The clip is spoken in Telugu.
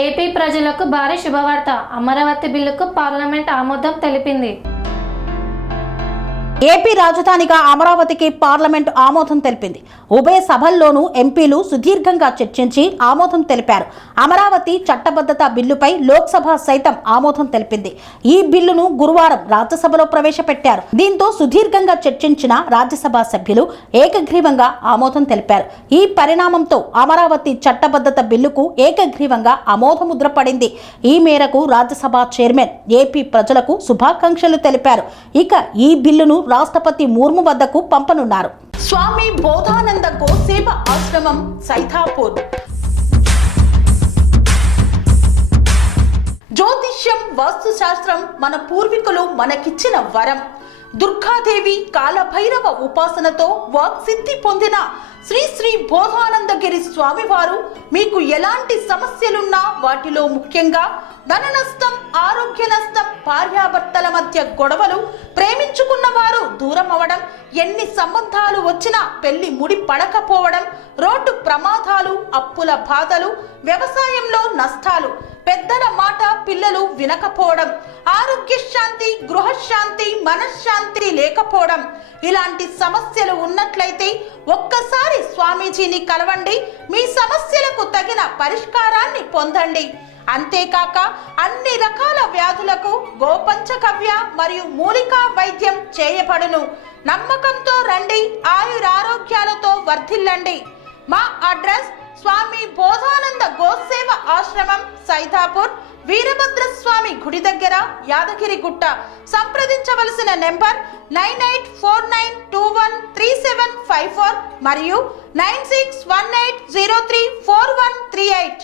ఏపీ ప్రజలకు భారీ శుభవార్త. అమరావతి బిల్లుకు పార్లమెంట్ ఆమోదం తెలిపింది. ఏపీ రాజధానిగా అమరావతికి పార్లమెంటు ఆమోదం తెలిపింది. ఉభయ సభల్లోనూ ఎంపీలు సుదీర్ఘంగా చర్చించి ఆమోదం తెలిపారు. అమరావతి చట్టబద్ధత బిల్లుపై లోక్సభ సైతం ఆమోదం తెలిపింది. ఈ బిల్లును గురువారం రాజ్యసభలో ప్రవేశపెట్టారు. దీంతో సుదీర్ఘంగా చర్చించిన రాజ్యసభ సభ్యులు ఏకగ్రీవంగా ఆమోదం తెలిపారు. ఈ పరిణామంతో అమరావతి చట్టబద్ధత బిల్లుకు ఏకగ్రీవంగా ఆమోదముద్ర పడింది. ఈ మేరకు రాజ్యసభ చైర్మన్ ఏపీ ప్రజలకు శుభాకాంక్షలు తెలిపారు. ఇక ఈ బిల్లును రాష్ట్రపతి ముర్ము వద్దకు పంపనున్నారు. స్వామి బోధానంద గోసేవ ఆశ్రమం సైథాపూర్. జ్యోతిష్యం, వాస్తుశాస్త్రం మన పూర్వీకులు మనకిచ్చిన వరం. దుర్గాదేవి, కాలభైరవ ఉపాసనతో వాక్సిద్ధి పొందిన శ్రీ శ్రీ బోధానందగిరి స్వామివారు మీకు ఎలాంటి సమస్యలున్నా, వాటిలో ముఖ్యంగా ధన నష్టం, ఆరోగ్య నష్టం, భార్యాభర్తల మధ్య గొడవలు, ప్రేమించుకున్న వారు దూరం అవడం, ఎన్ని సంబంధాలు వచ్చినా పెళ్లి ముడి పడకపోవడం, రోడ్డు ప్రమాదాలు, అప్పుల బాధలు, వ్యవసాయంలో నష్టాలు, పెద్దల మాట పిల్లలు వినకపోవడం, ఆరోగ్య శాంతి, గృహశాంతి, మనశ్శాంతి లేకపోవడం, ఇలాంటి సమస్యలు ఉన్నట్లయితే ఒక్కసారి స్వామీజీని కలవండి. మీ సమస్యలకు తగిన పరిష్కారాన్ని పొందండి. అంతేకాక అన్ని రకాల వ్యాధులకు గోపంచకవ్య మరియు మూలికా వైద్యం చేయబడును. నమ్మకంతో రండి, ఆయురారోగ్యాలతో వర్ధిల్లండి. మా అడ్రస్ స్వామి బోధానంద గోసేవ ఆశ్రమం, సైథాపూర్, వీరభద్రస్వామి గుడి దగ్గర, యాదగిరిగుట్ట. సంప్రదించవలసిన నెంబర్ 9849213754 మరియు 9618034138.